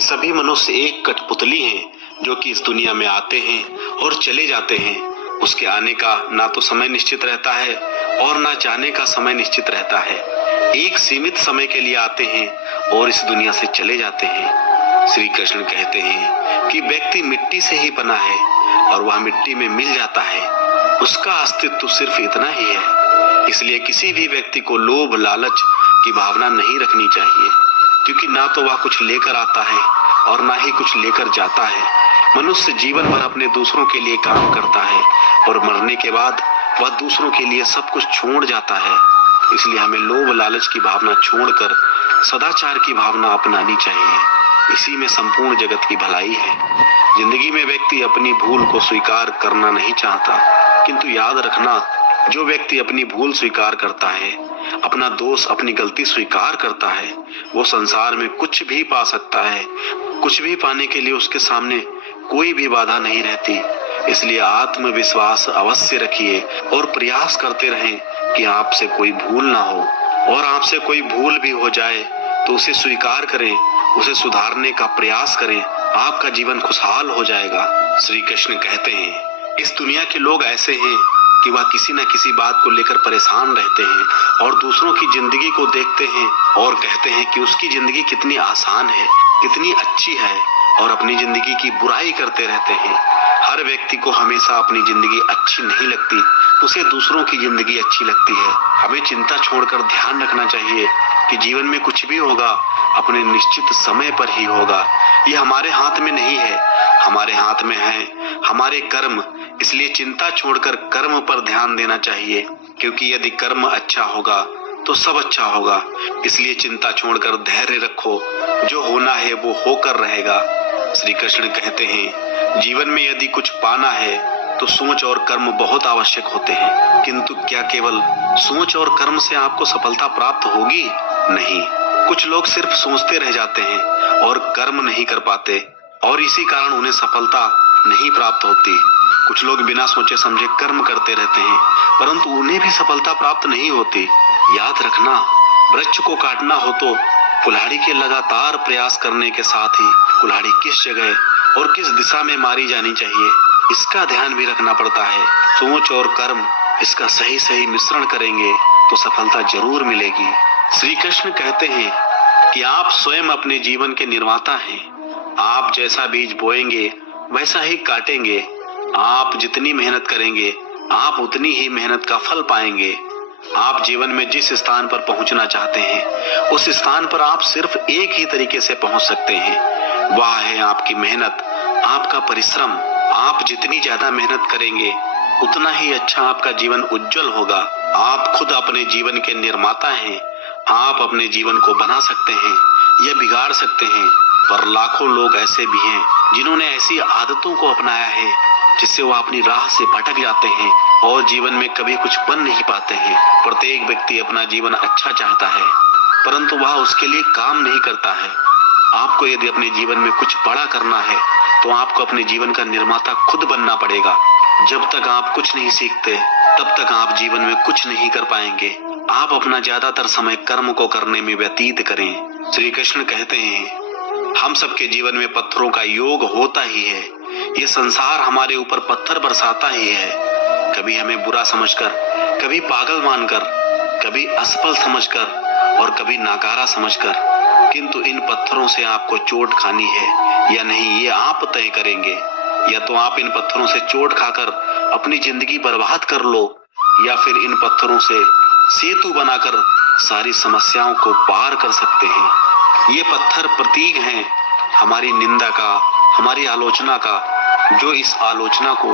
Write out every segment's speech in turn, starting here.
कि सभी मनुष्य एक कठपुतली हैं जो कि इस दुनिया में आते हैं और चले जाते हैं। उसके आने का ना तो समय निश्चित रहता है और ना जाने का समय निश्चित रहता है। एक सीमित समय के लिए आते हैं और इस दुनिया से चले जाते हैं। श्री कृष्ण कहते हैं कि व्यक्ति मिट्टी से ही बना है और वह मिट्टी में मिल जाता है। उसका अस्तित्व सिर्फ इतना ही है। इसलिए किसी भी व्यक्ति को लोभ लालच की भावना नहीं रखनी चाहिए, क्योंकि ना तो वह कुछ लेकर आता है और ना ही कुछ लेकर जाता है। मनुष्य जीवन भर अपने दूसरों के लिए काम करता है और मरने के बाद वह दूसरों के लिए सब कुछ छोड़ जाता है। इसलिए हमें लोभ लालच की भावना छोड़कर सदाचार की भावना अपनानी चाहिए। इसी में संपूर्ण जगत की भलाई है। जिंदगी में व्यक्ति अपनी भूल को स्वीकार करना नहीं चाहता, किंतु याद रखना, जो व्यक्ति अपनी भूल स्वीकार करता है, अपना दोष अपनी गलती स्वीकार करता है, वो संसार में कुछ भी पा सकता है। कुछ भी पाने के लिए उसके सामने कोई भी बाधा नहीं रहती। इसलिए आत्मविश्वास अवश्य रखिए और प्रयास करते रहें कि आपसे कोई भूल ना हो, और आपसे कोई भूल भी हो जाए तो उसे स्वीकार करें, उसे सुधारने का प्रयास करें। आपका जीवन खुशहाल हो जाएगा। श्री कृष्ण कहते हैं, इस दुनिया के लोग ऐसे हैं कि वह किसी न किसी बात को लेकर परेशान रहते हैं और दूसरों की जिंदगी को देखते हैं और कहते हैं कि उसकी जिंदगी कितनी आसान है, कितनी अच्छी है, और अपनी जिंदगी की बुराई करते रहते हैं। हर व्यक्ति को हमेशा अपनी जिंदगी अच्छी नहीं लगती, उसे दूसरों की जिंदगी अच्छी लगती है। हमें चिंता छोड़कर ध्यान रखना चाहिए कि जीवन में कुछ भी होगा अपने निश्चित समय पर ही होगा। ये हमारे हाथ में नहीं है, हमारे हाथ में है हमारे कर्म। इसलिए चिंता छोड़कर कर्म पर ध्यान देना चाहिए, क्योंकि यदि कर्म अच्छा होगा तो सब अच्छा होगा। इसलिए चिंता छोड़कर धैर्य रखो, जो होना है वो होकर रहेगा। श्री कृष्ण कहते हैं, जीवन में यदि कुछ पाना है तो सोच और कर्म बहुत आवश्यक होते हैं, किंतु क्या केवल सोच और कर्म से आपको सफलता प्राप्त होगी? नहीं। कुछ लोग सिर्फ सोचते रह जाते हैं और कर्म नहीं कर पाते, और इसी कारण उन्हें सफलता नहीं प्राप्त होती। कुछ लोग बिना सोचे समझे कर्म करते रहते हैं, परंतु उन्हें भी सफलता प्राप्त नहीं होती। याद रखना, वृक्ष को काटना हो तो कुल्हाड़ी के लगातार प्रयास करने के साथ ही कुल्हाड़ी किस जगह और किस दिशा में मारी जानी चाहिए, इसका ध्यान भी रखना पड़ता है। सोच और कर्म, इसका सही सही मिश्रण करेंगे तो सफलता जरूर मिलेगी। श्री कृष्ण कहते हैं कि आप स्वयं अपने जीवन के निर्माता हैं। आप जैसा बीज बोएंगे वैसा ही काटेंगे। आप जितनी मेहनत करेंगे आप उतनी ही मेहनत का फल पाएंगे। आप जीवन में जिस स्थान पर पहुंचना चाहते हैं उस स्थान पर आप सिर्फ एक ही तरीके से पहुंच सकते हैं, वह है आपकी मेहनत, आपका परिश्रम। आप जितनी ज्यादा मेहनत करेंगे उतना ही अच्छा आपका जीवन उज्जवल होगा। आप खुद अपने जीवन के निर्माता हैं। आप अपने जीवन को बना सकते हैं या बिगाड़ सकते हैं, पर लाखों लोग ऐसे भी हैं जिन्होंने ऐसी आदतों को अपनाया है जिससे वह अपनी राह से भटक जाते हैं और जीवन में कभी कुछ बन नहीं पाते हैं। प्रत्येक व्यक्ति अपना जीवन अच्छा चाहता है, परंतु वह उसके लिए काम नहीं करता है। आपको यदि अपने जीवन में कुछ बड़ा करना है तो आपको अपने जीवन का निर्माता खुद बनना पड़ेगा। जब तक आप कुछ नहीं सीखते तब तक आप जीवन में कुछ नहीं कर पाएंगे। आप अपना ज्यादातर समय कर्म को करने में व्यतीत करें। श्री कृष्ण कहते हैं, हम सबके जीवन में पत्थरों का योग होता ही है। ये संसार हमारे ऊपर पत्थर बरसाता ही है, कभी हमें बुरा समझकर, कभी पागल मानकर, कभी असफल समझकर और कभी नाकारा समझकर। किंतु इन पत्थरों से आपको चोट खानी है या नहीं, ये आप तय करेंगे। या तो आप इन पत्थरों से चोट खाकर अपनी जिंदगी बर्बाद कर लो, या फिर इन पत्थरों से सेतु बनाकर सारी समस्याओं को पार कर सकते हैं। ये पत्थर प्रतीक हैं हमारी निंदा का, हमारी आलोचना का। जो इस आलोचना को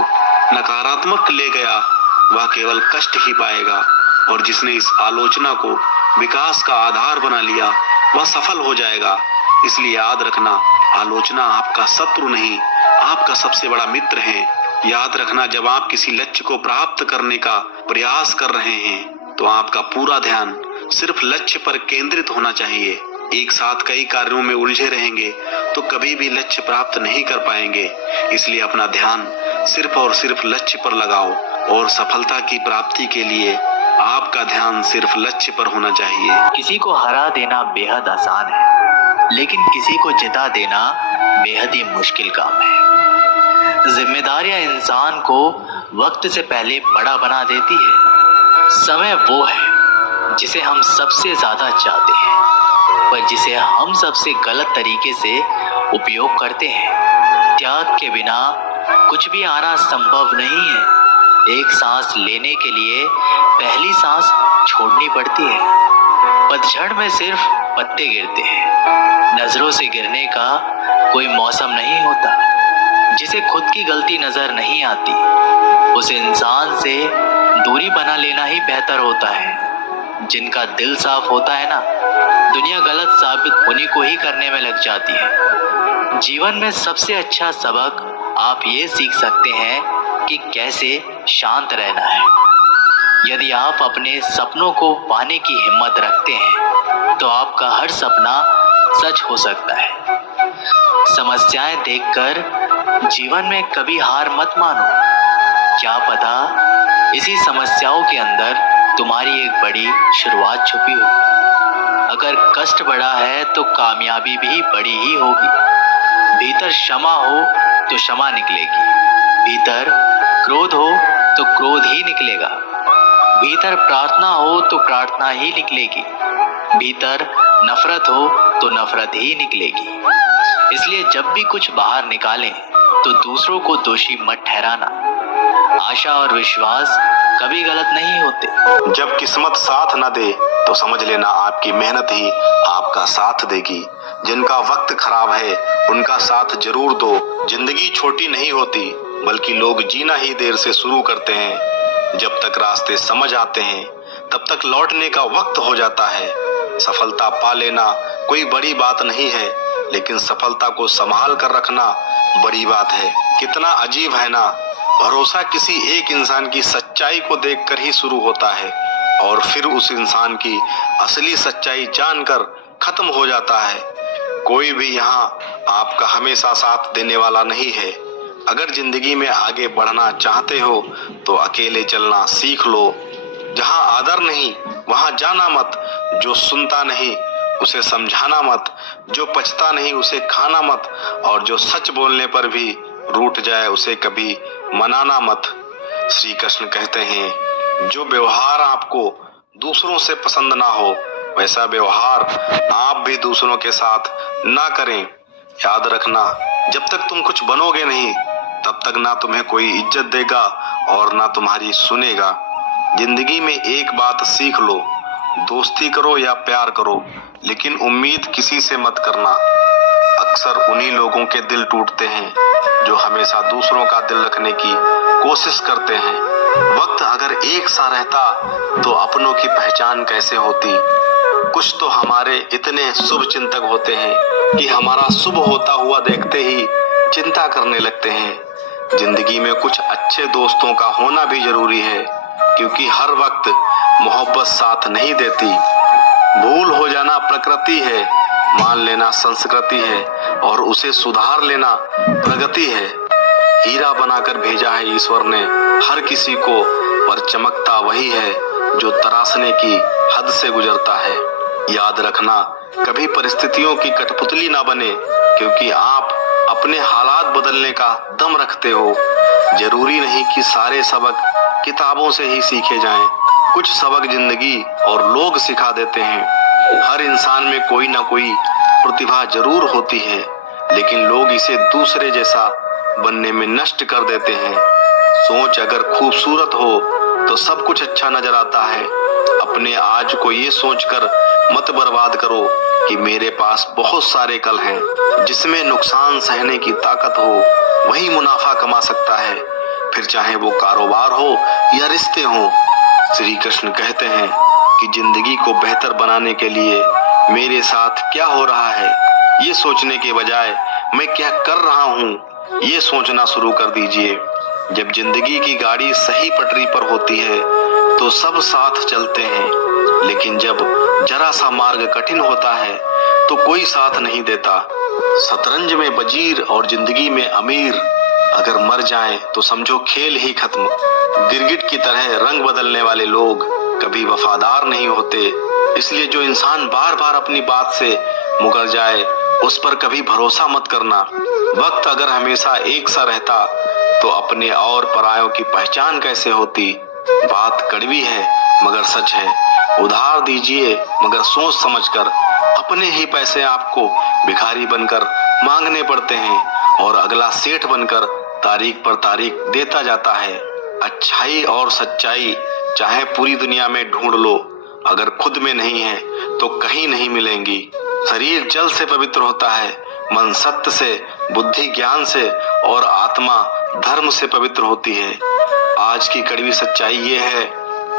नकारात्मक ले गया वह केवल कष्ट ही पाएगा, और जिसने इस आलोचना को विकास का आधार बना लिया वह सफल हो जाएगा। इसलिए याद रखना, आलोचना आपका शत्रु नहीं, आपका सबसे बड़ा मित्र है। याद रखना, जब आप किसी लक्ष्य को प्राप्त करने का प्रयास कर रहे हैं तो आपका पूरा ध्यान सिर्फ लक्ष्य पर केंद्रित होना चाहिए। एक साथ कई कार्यों में उलझे रहेंगे तो कभी भी लक्ष्य प्राप्त नहीं कर पाएंगे। इसलिए अपना ध्यान सिर्फ और सिर्फ लक्ष्य पर लगाओ, और सफलता की प्राप्ति के लिए आपका ध्यान सिर्फ लक्ष्य पर होना चाहिए। किसी को हरा देना बेहद आसान है, लेकिन किसी को जिता देना बेहद ही मुश्किल काम है। जिम्मेदारियां इंसान को वक्त से पहले बड़ा बना देती है। समय वो है जिसे हम सबसे ज्यादा चाहते हैं, पर जिसे हम सबसे गलत तरीके से उपयोग करते हैं। त्याग के बिना कुछ भी आना संभव नहीं है। एक सांस लेने के लिए पहली सांस छोड़नी पड़ती है। पतझड़ में सिर्फ पत्ते गिरते हैं। नजरों से गिरने का कोई मौसम नहीं होता। जिसे खुद की गलती नजर नहीं आती, उस इंसान से दूरी बना लेना ही बेहतर होता है। जिनका दिल साफ होता है ना, दुनिया गलत साबित उन्हीं को ही करने में लग जाती है। जीवन में सबसे अच्छा सबक आप ये सीख सकते हैं कि कैसे शांत रहना है। यदि आप अपने सपनों को पाने की हिम्मत रखते हैं, तो आपका हर सपना सच हो सकता है। समस्याएं देखकर जीवन में कभी हार मत मानो। क्या पता इसी समस्याओं के अंदर तुम्हारी एक बड़ी शुरुआत छुपी हो। अगर कष्ट बड़ा है तो कामयाबी भी बड़ी ही होगी। भीतर क्षमा हो तो क्षमा निकलेगी। भीतर क्रोध हो तो क्रोध ही निकलेगा। भीतर प्रार्थना हो तो प्रार्थना ही निकलेगी। भीतर नफरत हो तो नफरत ही निकलेगी। इसलिए जब भी कुछ बाहर निकालें तो दूसरों को दोषी मत ठहराना। आशा और विश्वास कभी गलत नहीं होते। जब किस्मत साथ न दे तो समझ लेना आपकी मेहनत ही आपका साथ देगी। जिनका वक्त खराब है उनका साथ जरूर दो। जिंदगी छोटी नहीं होती, बल्कि लोग जीना ही देर से शुरू करते हैं। जब तक रास्ते समझ आते हैं तब तक लौटने का वक्त हो जाता है। सफलता पा लेना कोई बड़ी बात नहीं है, लेकिन सफलता को संभाल कर रखना बड़ी बात है। कितना अजीब है ना, भरोसा किसी एक इंसान की सच्चाई को देखकर ही शुरू होता है और फिर उस इंसान की असली सच्चाई जानकर खत्म हो जाता है। कोई भी यहाँ आपका हमेशा साथ देने वाला नहीं है। अगर जिंदगी में आगे बढ़ना चाहते हो तो अकेले चलना सीख लो। जहाँ आदर नहीं वहाँ जाना मत। जो सुनता नहीं उसे समझाना मत। जो पचता नहीं उसे खाना मत। और जो सच बोलने पर भी रूठ जाए उसे कभी मनाना मत। श्री कृष्ण कहते हैं, जो व्यवहार आपको दूसरों से पसंद ना हो वैसा व्यवहार आप भी दूसरों के साथ ना करें। याद रखना, जब तक तुम कुछ बनोगे नहीं तब तक ना तुम्हें कोई इज्जत देगा और ना तुम्हारी सुनेगा। जिंदगी में एक बात सीख लो, दोस्ती करो या प्यार करो, लेकिन उम्मीद किसी से मत करना। अक्सर उन्हीं लोगों के दिल टूटते हैं जो हमेशा दूसरों का दिल रखने की कोशिश करते हैं। वक्त अगर एक सा रहता तो अपनों की पहचान कैसे होती। कुछ तो हमारे इतने शुभ चिंतक होते हैं कि हमारा शुभ होता हुआ देखते ही चिंता करने लगते हैं। जिंदगी में कुछ अच्छे दोस्तों का होना भी जरूरी है, क्योंकि हर वक्त मोहब्बत साथ नहीं देती। भूल हो जाना प्रकृति है, मान लेना संस्कृति है और उसे सुधार लेना प्रगति है। हीरा बनाकर भेजा है ईश्वर ने हर किसी को, पर चमकता वही है जो तराशने की हद से गुजरता है। याद रखना, कभी परिस्थितियों की कठपुतली ना बने, क्योंकि आप अपने हालात बदलने का दम रखते हो। जरूरी नहीं कि सारे सबक किताबों से ही सीखे जाएं। कुछ सबक जिंदगी और लोग सिखा देते हैं। हर इंसान में कोई ना कोई प्रतिभा जरूर होती है, लेकिन लोग इसे दूसरे जैसा बनने में नष्ट कर देते हैं। सोच अगर खूबसूरत हो तो सब कुछ अच्छा नजर आता है। अपने आज को ये सोचकर मत बर्बाद करो कि मेरे पास बहुत सारे कल हैं। जिसमें नुकसान सहने की ताकत हो वही मुनाफा कमा सकता है, फिर चाहे वो कारोबार हो या रिश्ते हो। श्री कृष्ण कहते हैं कि जिंदगी को बेहतर बनाने के लिए मेरे साथ क्या हो रहा है ये सोचने के बजाय मैं क्या कर रहा हूँ ये सोचना शुरू कर दीजिए। जब जिंदगी की गाड़ी सही पटरी पर होती है तो सब साथ चलते हैं, लेकिन जब जरा सा मार्ग कठिन होता है तो कोई साथ नहीं देता। शतरंज में वजीर और जिंदगी में अमीर अगर मर जाएं तो समझो खेल ही खत्म। गिरगिट की तरह रंग बदलने वाले लोग कभी वफादार नहीं होते। इसलिए जो इंसान बार बार अपनी बात से मुकर जाए उस पर कभी भरोसा मत करना। वक्त अगर हमेशा एक सा रहता तो अपने और परायों की पहचान कैसे होती। बात कड़वी है मगर सच है। उधार दीजिए मगर सोच समझकर। अपने ही पैसे आपको भिखारी बनकर मांगने पड़ते हैं और अगला सेठ बनकर तारीख पर तारीख देता जाता है। अच्छाई और सच्चाई चाहे पूरी दुनिया में ढूंढ लो, अगर खुद में नहीं है तो कहीं नहीं मिलेंगी। शरीर जल से पवित्र होता है, मन सत्य से, बुद्धि ज्ञान से और आत्मा धर्म से पवित्र होती है। आज की कड़वी सच्चाई ये है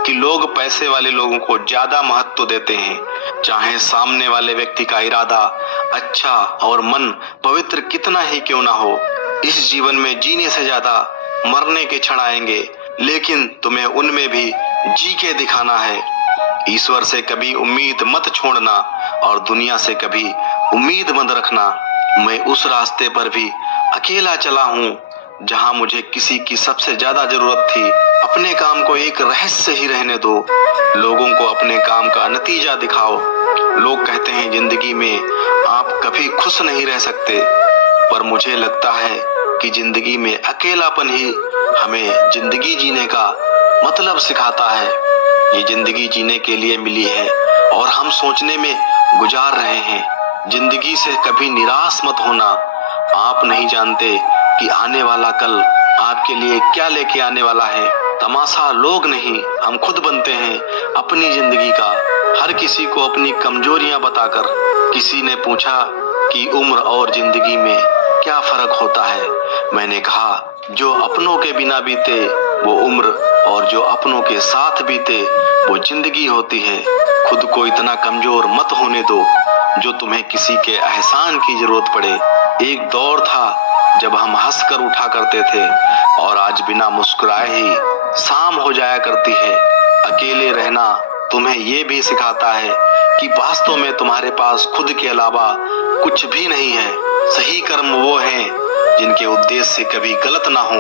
कि लोग पैसे वाले लोगों को ज्यादा महत्व देते हैं, चाहे सामने वाले व्यक्ति का इरादा अच्छा और मन पवित्र कितना ही क्यों ना हो। इस जीवन में जीने से ज्यादा मरने के क्षण आएंगे, लेकिन तुम्हें उनमें भी जी के दिखाना है। ईश्वर से कभी उम्मीद मत छोड़ना और दुनिया से कभी उम्मीद मत रखना। मैं उस रास्ते पर भी अकेला चला हूँ जहाँ मुझे किसी की सबसे ज्यादा जरूरत थी। अपने काम को एक रहस्य ही रहने दो, लोगों को अपने काम का नतीजा दिखाओ। लोग कहते हैं जिंदगी में आप कभी खुश नहीं रह सकते, पर मुझे लगता है कि जिंदगी में अकेलापन ही हमें जिंदगी जीने का मतलब सिखाता है। ये जिंदगी जीने के लिए मिली है और हम सोचने में गुजार रहे हैं। जिंदगी से कभी निराश मत होना। आप नहीं जानते कि आने वाला कल आपके लिए क्या लेके आने वाला है। तमाशा लोग नहीं, हम खुद बनते हैं अपनी जिंदगी का। हर किसी को अपनी कमजोरियां बताकर। किसी ने पूछा कि उम्र और जिंदगी में क्या फर्क होता है। मैंने कहा जो अपनों के बिना बीते वो उम्र और जो अपनों के साथ बीते वो जिंदगी होती है। खुद को इतना कमजोर मत होने दो जो तुम्हें किसी के एहसान की जरूरत पड़े। एक दौर था जब हम हंसकर उठा करते थे और आज बिना मुस्कुराए ही शाम हो जाया करती है। अकेले रहना तुम्हें ये भी सिखाता है कि वास्तव में तुम्हारे पास खुद के अलावा कुछ भी नहीं है। सही कर्म वो हैं जिनके उद्देश्य कभी गलत ना हो।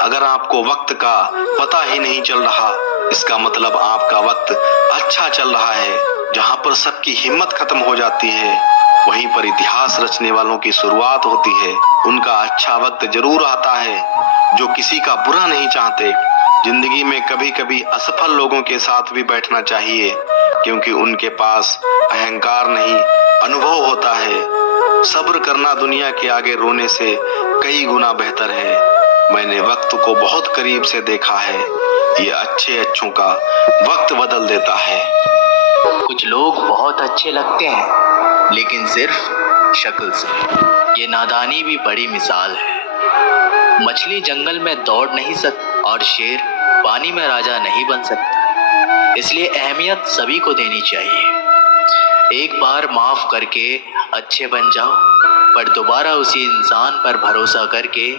अगर आपको वक्त का पता ही नहीं चल रहा, इसका मतलब आपका वक्त अच्छा चल रहा है। जहाँ पर सबकी हिम्मत खत्म हो जाती है वहीं पर इतिहास रचने वालों की शुरुआत होती है। उनका अच्छा वक्त जरूर आता है जो किसी का बुरा नहीं चाहते। जिंदगी में कभी कभी असफल लोगों के साथ भी बैठना चाहिए, क्योंकि उनके पास अहंकार नहीं अनुभव होता है। सब्र करना दुनिया के आगे रोने से कई गुना बेहतर है। मैंने वक्त को बहुत करीब से देखा है। ये अच्छों का वक्त बदल देता है। कुछ लोग बहुत अच्छे लगते हैं लेकिन सिर्फ शक्ल से। ये नादानी भी बड़ी मिसाल है। मछली जंगल में दौड़ नहीं सकती और शेर पानी में राजा नहीं बन सकता। इसलिए अहमियत सभी को देनी चाहिए। एक बार माफ करके अच्छे बन जाओ, पर दोबारा उसी इंसान पर भरोसा करके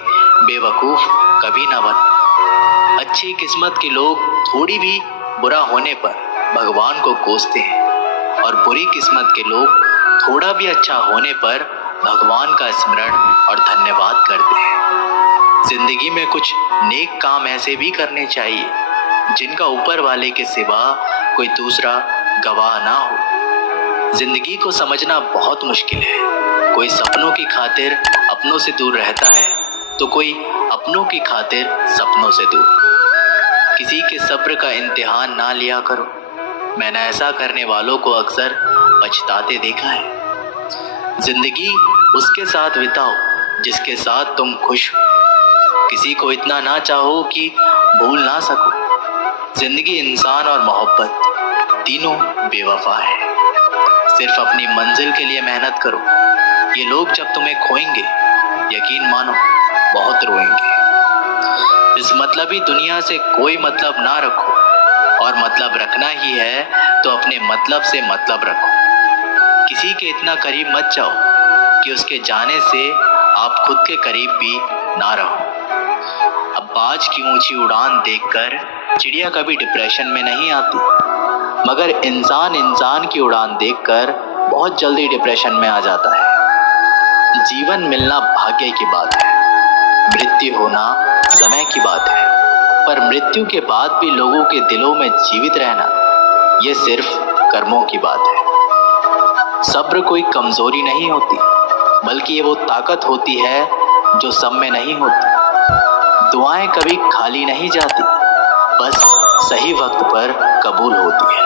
बेवकूफ कभी ना बन। अच्छी किस्मत के लोग थोड़ी भी बुरा होने पर भगवान को कोसते हैं और बुरी किस्मत के लोग थोड़ा भी अच्छा होने पर भगवान का स्मरण और धन्यवाद करते हैं। जिंदगी में कुछ नेक काम ऐसे भी करने चाहिए जिनका ऊपर वाले के सिवा कोई दूसरा गवाह ना हो। जिंदगी को समझना बहुत मुश्किल है। कोई सपनों की खातिर अपनों से दूर रहता है तो कोई अपनों की खातिर सपनों से दूर। किसी के सब्र का इम्तिहान ना लिया करो। मैंने ऐसा करने वालों को अक्सर पछताते देखा है। जिंदगी उसके साथ बिताओ जिसके साथ तुम खुश हो। किसी को इतना ना चाहो कि भूल ना सको। जिंदगी, इंसान और मोहब्बत तीनों बेवफा है। सिर्फ अपनी मंजिल के लिए मेहनत करो। ये लोग जब तुम्हें खोएंगे, यकीन मानो बहुत रोएंगे। इस मतलबी दुनिया से कोई मतलब ना रखो, और मतलब रखना ही है तो अपने मतलब से मतलब रखो। किसी के इतना करीब मत जाओ कि उसके जाने से आप खुद के करीब भी ना रहो। अब बाज की ऊंची उड़ान देखकर चिड़िया कभी डिप्रेशन में नहीं आती, मगर इंसान की उड़ान देखकर बहुत जल्दी डिप्रेशन में आ जाता है। जीवन मिलना भाग्य की बात है, मृत्यु होना समय की बात है, पर मृत्यु के बाद भी लोगों के दिलों में जीवित रहना ये सिर्फ कर्मों की बात है। सब्र कोई कमजोरी नहीं होती, बल्कि ये वो ताकत होती है जो सब में नहीं होती। दुआएं कभी खाली नहीं जाती, बस सही वक्त पर कबूल होती है।